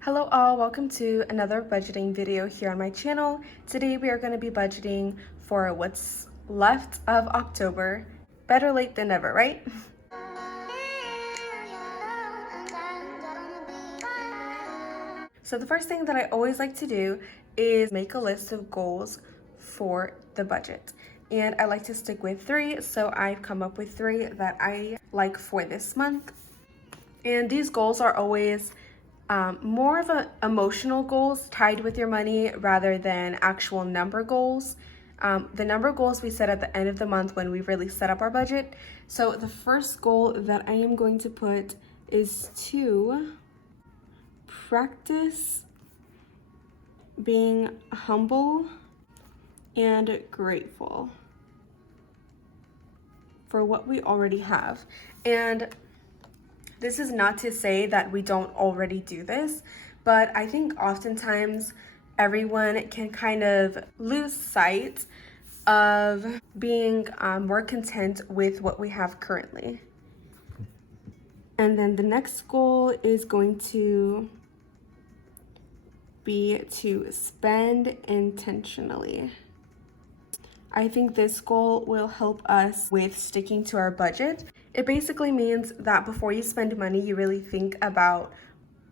Hello all, welcome to another budgeting video here on my channel. Today we are going to be budgeting for what's left of October. Better late than never, right? So the first thing that I always like to do is make a list of goals for the budget. And I like to stick with 3, so I've come up with 3 that I like for this month. And these goals are always more of emotional goals tied with your money rather than actual number goals. The number goals we set at the end of the month when we really set up our budget. So the first goal that I am going to put is to practice being humble and grateful for what we already have. And this is not to say that we don't already do this, but I think oftentimes everyone can kind of lose sight of being more content with what we have currently. And then the next goal is going to be to spend intentionally. I think this goal will help us with sticking to our budget. It basically means that before you spend money, you really think about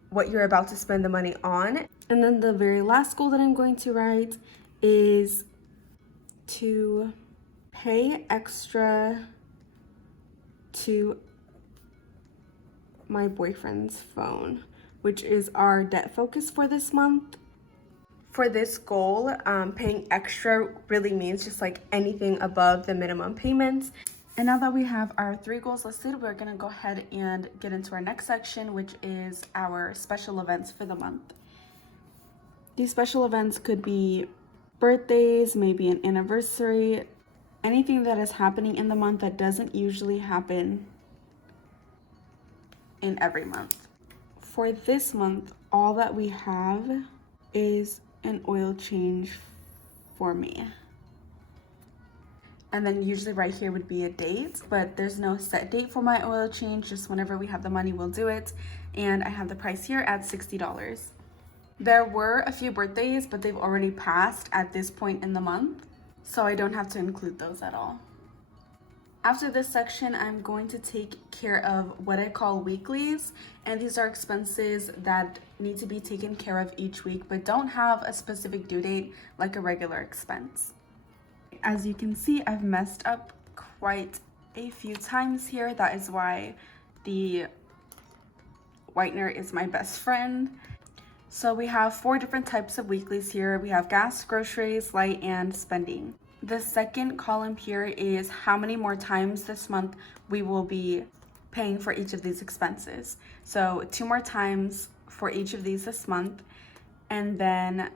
what you're about to spend the money on. And then the very last goal that I'm going to write is to pay extra to my boyfriend's phone, which is our debt focus for this month. For this goal, paying extra really means just like anything above the minimum payments. And now that we have our 3 goals listed, we're gonna go ahead and get into our next section, which is our special events for the month. These special events could be birthdays, maybe an anniversary, anything that is happening in the month that doesn't usually happen in every month. For this month, all that we have is an oil change for me. And then usually right here would be a date, but there's no set date for my oil change, just whenever we have the money, we'll do it. And I have the price here at $60. There were a few birthdays, but they've already passed at this point in the month, so I don't have to include those at all. After this section, I'm going to take care of what I call weeklies, and these are expenses that need to be taken care of each week, but don't have a specific due date like a regular expense. As you can see, I've messed up quite a few times here. That is why the whitener is my best friend. So we have 4 different types of weeklies here. We have gas, groceries, light, and spending. The second column here is how many more times this month we will be paying for each of these expenses. So 2 more times for each of these this month. And then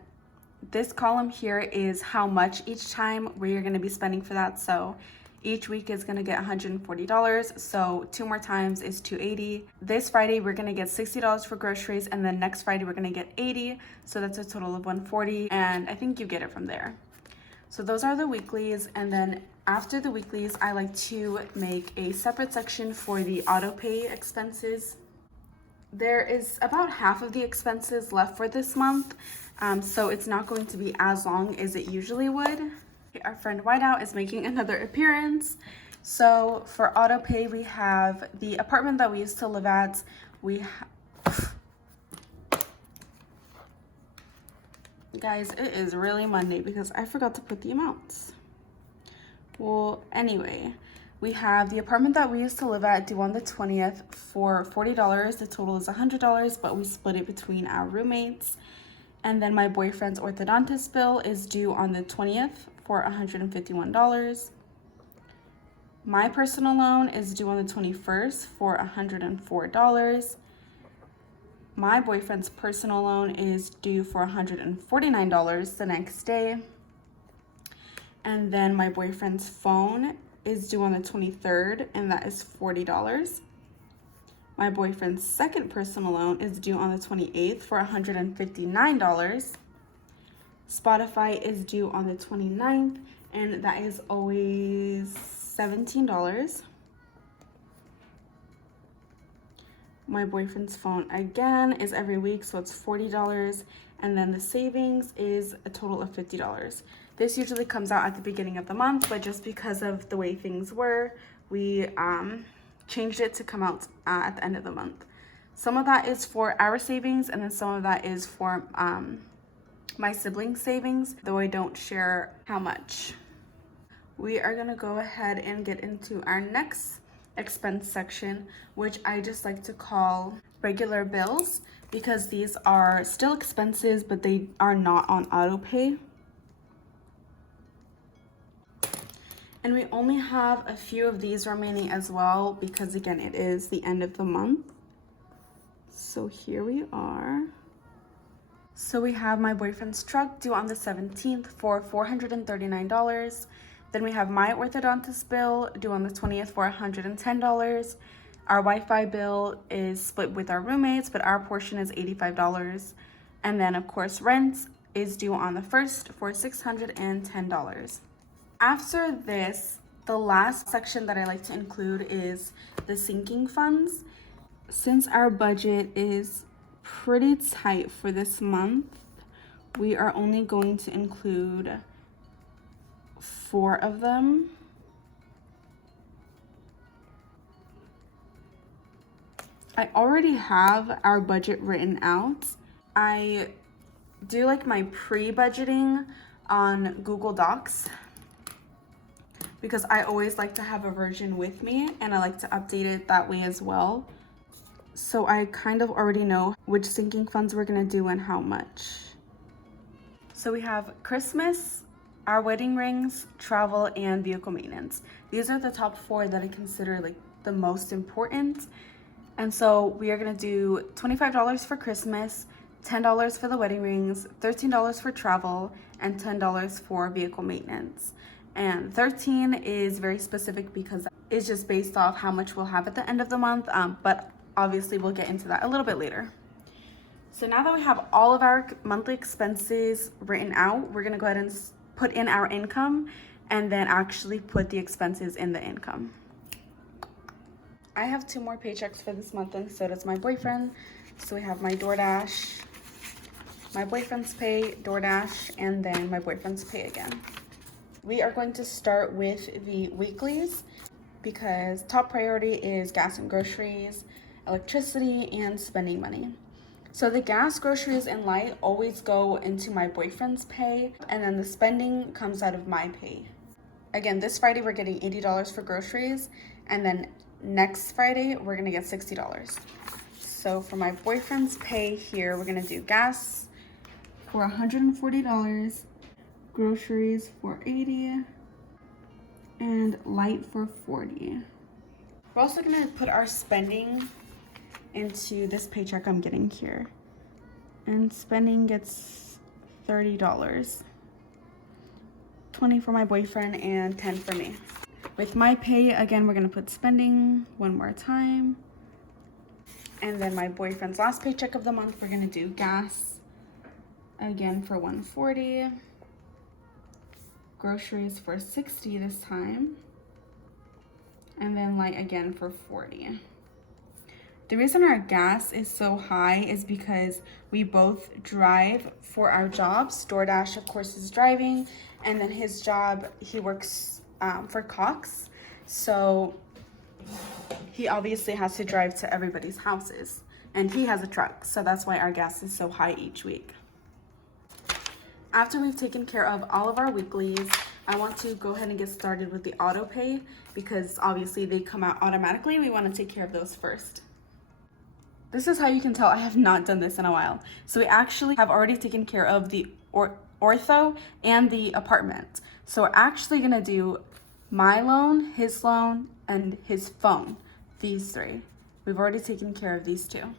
this column here is how much each time where you're going to be spending for that. So each week is going to get $140. So 2 more times is $280. This Friday we're going to get $60 for groceries, and then next Friday we're going to get $80. So that's a total of $140, and I think you get it from there. So those are the weeklies, and then after the weeklies, I like to make a separate section for the auto pay expenses. There is about half of the expenses left for this month, so it's not going to be as long as it usually would. Our friend Whiteout is making another appearance. So for auto pay, we have the apartment that we used to live at. Guys, it is really Monday because I forgot to put the amounts. Well, anyway, we have the apartment that we used to live at due on the 20th for $40. The total is $100, but we split it between our roommates. And then my boyfriend's orthodontist bill is due on the 20th for $151. My personal loan is due on the 21st for $104. My boyfriend's personal loan is due for $149 the next day. And then my boyfriend's phone is due on the 23rd, and that is $40. My boyfriend's second personal loan is due on the 28th for $159. Spotify is due on the 29th, and that is always $17. My boyfriend's phone again is every week, so it's $40. And then the savings is a total of $50. This usually comes out at the beginning of the month, but just because of the way things were, we changed it to come out at the end of the month. Some of that is for our savings, and then some of that is for my siblings' savings, though I don't share how much. We are gonna go ahead and get into our next expense section, which I just like to call regular bills, because these are still expenses, but they are not on auto pay. And we only have a few of these remaining as well, because again, it is the end of the month. So here we are. So we have my boyfriend's truck due on the 17th for $439. Then we have my orthodontist bill due on the 20th for $110. Our Wi-Fi bill is split with our roommates, but our portion is $85. And then of course rent is due on the 1st for $610. After this, the last section that I like to include is the sinking funds. Since our budget is pretty tight for this month, we are only going to include 4 of them. I already have our budget written out. I do like my pre-budgeting on Google Docs, because I always like to have a version with me, and I like to update it that way as well. So I kind of already know which sinking funds we're gonna do and how much. So we have Christmas, our wedding rings, travel, and vehicle maintenance. These are the top 4 that I consider like the most important. And so we are gonna do $25 for Christmas, $10 for the wedding rings, $13 for travel, and $10 for vehicle maintenance. And 13 is very specific because it's just based off how much we'll have at the end of the month, but obviously we'll get into that a little bit later. So now that we have all of our monthly expenses written out, we're gonna go ahead and put in our income and then actually put the expenses in the income. I have 2 more paychecks for this month, and so does my boyfriend. So we have my DoorDash, my boyfriend's pay, DoorDash, and then my boyfriend's pay again. We are going to start with the weeklies, because top priority is gas and groceries, electricity, and spending money. So the gas, groceries, and light always go into my boyfriend's pay, and then the spending comes out of my pay. Again, this Friday we're getting $80 for groceries, and then next Friday we're gonna get $60. So for my boyfriend's pay here, we're gonna do gas for $140, groceries for $80, and light for $40. We're also gonna put our spending into this paycheck I'm getting here, and spending gets $30, 20 for my boyfriend and 10 for me. With my pay, again, we're gonna put spending one more time, and then my boyfriend's last paycheck of the month, we're gonna do gas again for $140, groceries for $60 this time, and then light again for $40. The reason our gas is so high is because we both drive for our jobs. DoorDash, of course, is driving, and then his job, he works for Cox, so he obviously has to drive to everybody's houses, and he has a truck, so that's why our gas is so high each week. After we've taken care of all of our weeklies, I want to go ahead and get started with the auto pay, because obviously they come out automatically. We want to take care of those first. This is how you can tell I have not done this in a while. So we actually have already taken care of the ortho and the apartment. So we're actually gonna do my loan, his loan, and his phone, these 3. We've already taken care of these 2.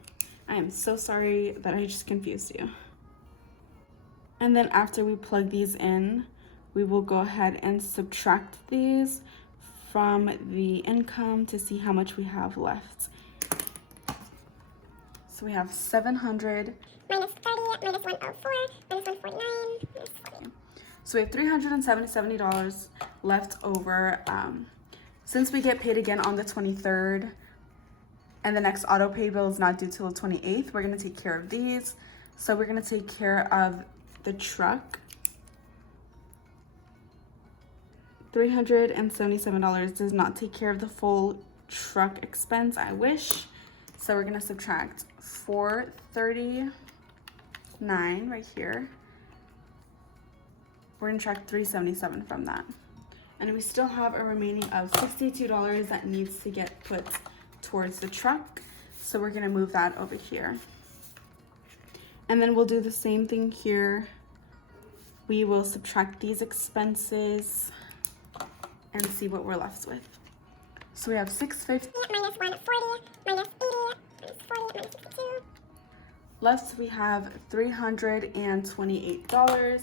I am so sorry that I just confused you. And then after we plug these in, we will go ahead and subtract these from the income to see how much we have left. So we have 700 minus 30, minus 104, minus 149, minus 40. So we have $370 left over. Since we get paid again on the 23rd, and the next auto pay bill is not due till the 28th. We're gonna take care of these. So we're gonna take care of the truck. $377 does not take care of the full truck expense. I wish. So we're gonna subtract $439 right here. We're gonna subtract $377 from that. And we still have a remaining of $62 that needs to get put towards the truck. So we're gonna move that over here. And then we'll do the same thing here. We will subtract these expenses and see what we're left with. So we have $650 minus 140, minus 80, minus 40, minus 62. left. We have $328.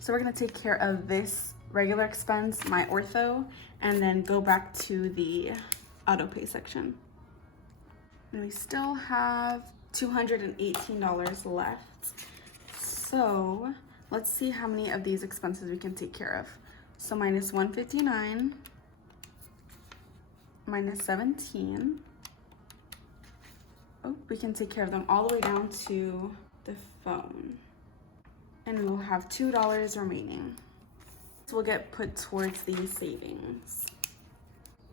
So we're gonna take care of this regular expense, my ortho, and then go back to the auto pay section. And we still have $218 left. So let's see how many of these expenses we can take care of. So minus 159, minus 17. Oh, we can take care of them all the way down to the phone. And we will have $2 remaining. So we'll get put towards the savings.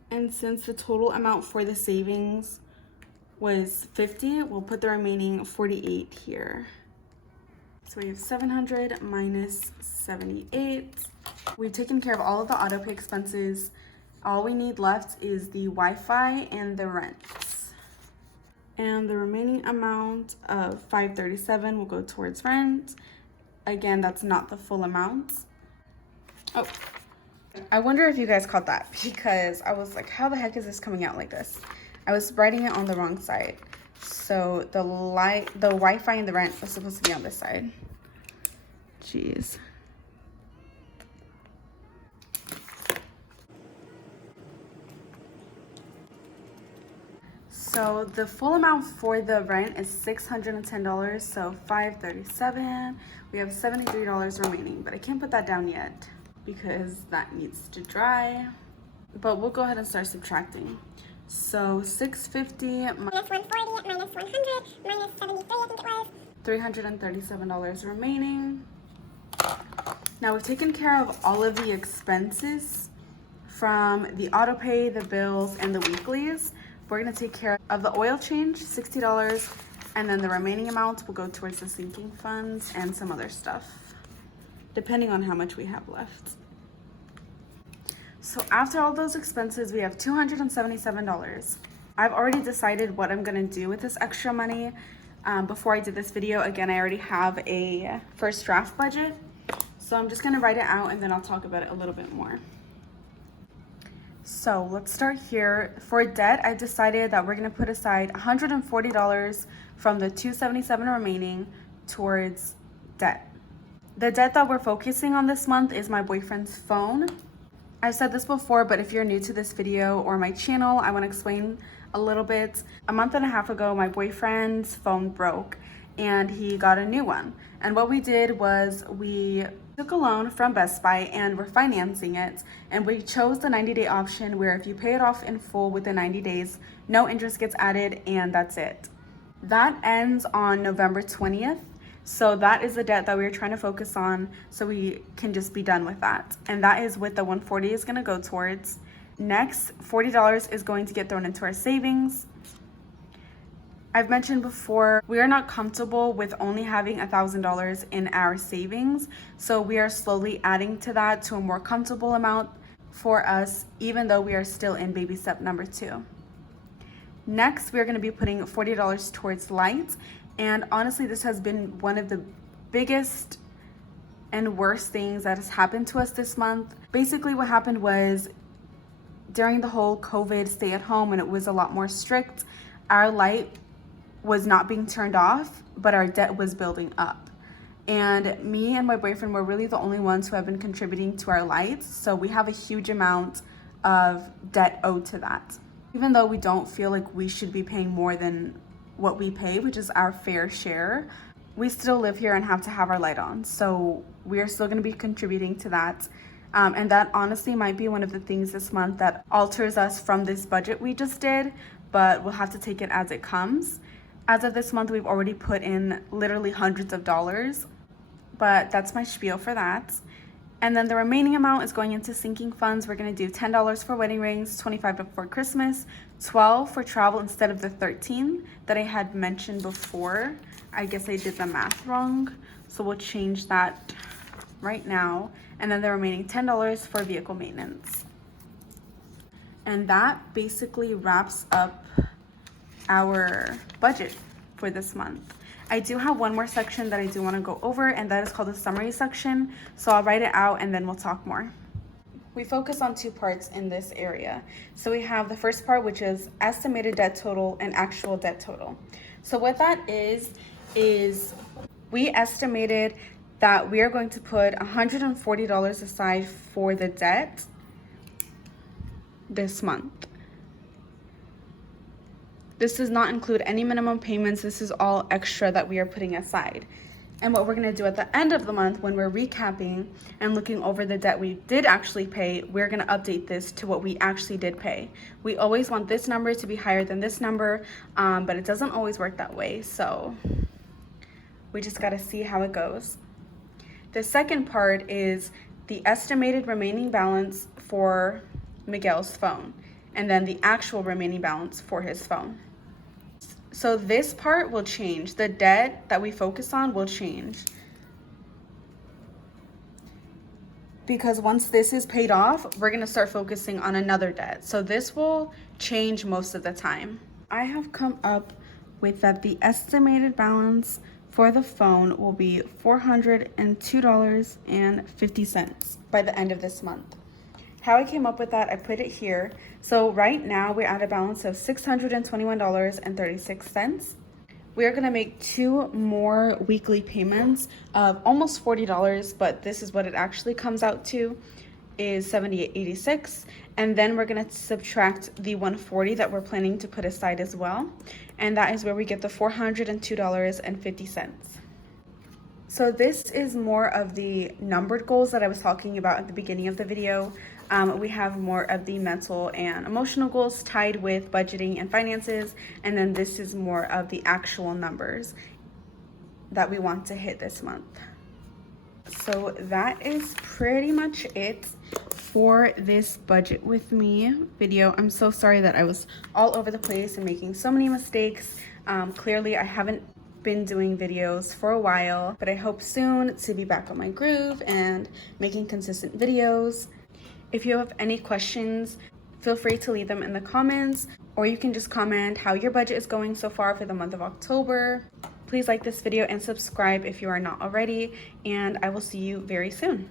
And since the total amount for the savings was 50, we'll put the remaining 48 here. So we have 700 minus 78. We've taken care of all of the auto pay expenses. All we need left is the Wi-Fi and the rents. And the remaining amount of $537 will go towards rent. Again, that's not the full amount. Oh, I wonder if you guys caught that, because I was like, how the heck is this coming out like this? I was writing it on the wrong side. So the Wi-Fi and the rent was supposed to be on this side. Jeez. So the full amount for the rent is $610, so $537. We have $73 remaining, but I can't put that down yet because that needs to dry. But we'll go ahead and start subtracting. So $650 minus 140, minus 100, minus 73, I think it was. $337 remaining. Now we've taken care of all of the expenses from the auto pay, the bills, and the weeklies. We're gonna take care of the oil change, $60, and then the remaining amount will go towards the sinking funds and some other stuff, depending on how much we have left. So after all those expenses, we have $277. I've already decided what I'm gonna do with this extra money. Before I did this video, again, I already have a first draft budget. So I'm just gonna write it out and then I'll talk about it a little bit more. So let's start here. For debt, I decided that we're gonna put aside $140 from the $277 remaining towards debt. The debt that we're focusing on this month is my boyfriend's phone. I've said this before, but if you're new to this video or my channel, I wanna explain a little bit. A month and a half ago, my boyfriend's phone broke and he got a new one. And what we did was we took a loan from Best Buy and we're financing it. And we chose the 90-day option where if you pay it off in full within 90 days, no interest gets added and that's it. That ends on November 20th. So that is the debt that we're trying to focus on so we can just be done with that. And that is what the 140 is gonna go towards. Next, $40 is going to get thrown into our savings. I've mentioned before, we are not comfortable with only having $1,000 in our savings. So we are slowly adding to that to a more comfortable amount for us, even though we are still in baby step number 2. Next, we're gonna be putting $40 towards lights. And honestly, this has been one of the biggest and worst things that has happened to us this month. Basically what happened was during the whole COVID stay at home and it was a lot more strict, our light was not being turned off, but our debt was building up. And me and my boyfriend were really the only ones who have been contributing to our lights. So we have a huge amount of debt owed to that. Even though we don't feel like we should be paying more than what we pay, which is our fair share, we still live here and have to have our light on. So we are still gonna be contributing to that. And that honestly might be one of the things this month that alters us from this budget we just did. but we'll have to take it as it comes. As of this month, we've already put in literally hundreds of dollars, but that's my spiel for that. And then the remaining amount is going into sinking funds. We're going to do $10 for wedding rings, $25 for Christmas, $12 for travel instead of the $13 that I had mentioned before. I guess I did the math wrong, so we'll change that right now. And then the remaining $10 for vehicle maintenance. And that basically wraps up our budget for this month. I do have one more section that I do want to go over, and that is called the summary section. So I'll write it out and then we'll talk more. We focus on two parts in this area. So we have the first part, which is estimated debt total and actual debt total. So what that is we estimated that we are going to put $140 aside for the debt this month. This does not include any minimum payments. This is all extra that we are putting aside. And what we're going to do at the end of the month, when we're recapping and looking over the debt we did actually pay, we're going to update this to what we actually did pay. We always want this number to be higher than this number, but it doesn't always work that way. So we just got to see how it goes. The second part is the estimated remaining balance for Miguel's phone, and then the actual remaining balance for his phone. So this part will change. The debt that we focus on will change. Because once this is paid off, we're gonna start focusing on another debt. So this will change most of the time. I have come up with that the estimated balance for the phone will be $402.50 by the end of this month. How I came up with that, I put it here. So right now we're at a balance of $621.36. We are gonna make 2 more weekly payments of almost $40, but this is what it actually comes out to, is $78.86. And then we're gonna subtract the $140 that we're planning to put aside as well. And that is where we get the $402.50. So this is more of the numbered goals that I was talking about at the beginning of the video. We have more of the mental and emotional goals tied with budgeting and finances, and then this is more of the actual numbers that we want to hit this month. So that is pretty much it for this budget with me video. I'm so sorry that I was all over the place and making so many mistakes. Clearly I haven't been doing videos for a while, but I hope soon to be back on my groove and making consistent videos. If you have any questions, feel free to leave them in the comments, or you can just comment how your budget is going so far for the month of October. Please like this video and subscribe if you are not already, and I will see you very soon.